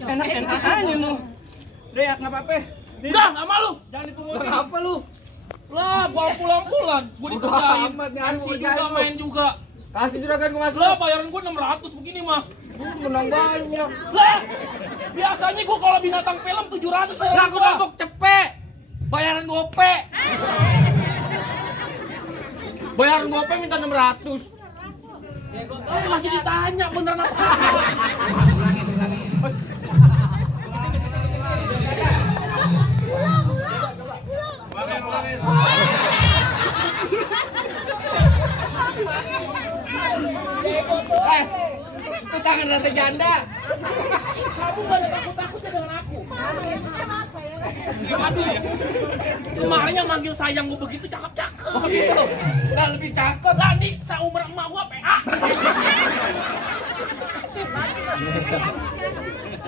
Enak-enak aja lu. Udah ya, nggak apa-apa. Udah, nggak malu. Jangan dipungutin. Kenapa lu? Lah, gua pulang-pulang. Gua dikerjain. amat, nih, MC gua juga, kerjain lu. main juga. Kasih juragan gua masuk. Lah, bayaran gua 600 begini mah. Menang banyak. Lah, biasanya gua kalau binatang film 700 Lah bayaran aku gua. mabok cepet. Bayaran gope. Bayaran gope minta 600. Masih ditanya beneran apa? Itu tangan rasa janda. Kamu gak ada takut-takutnya dengan aku. Aduh, kemarin yang manggil sayang gua begitu cakep-cakep. Oh gitu. Lah lebih cakep. Lah nih, seumur emak gua PA.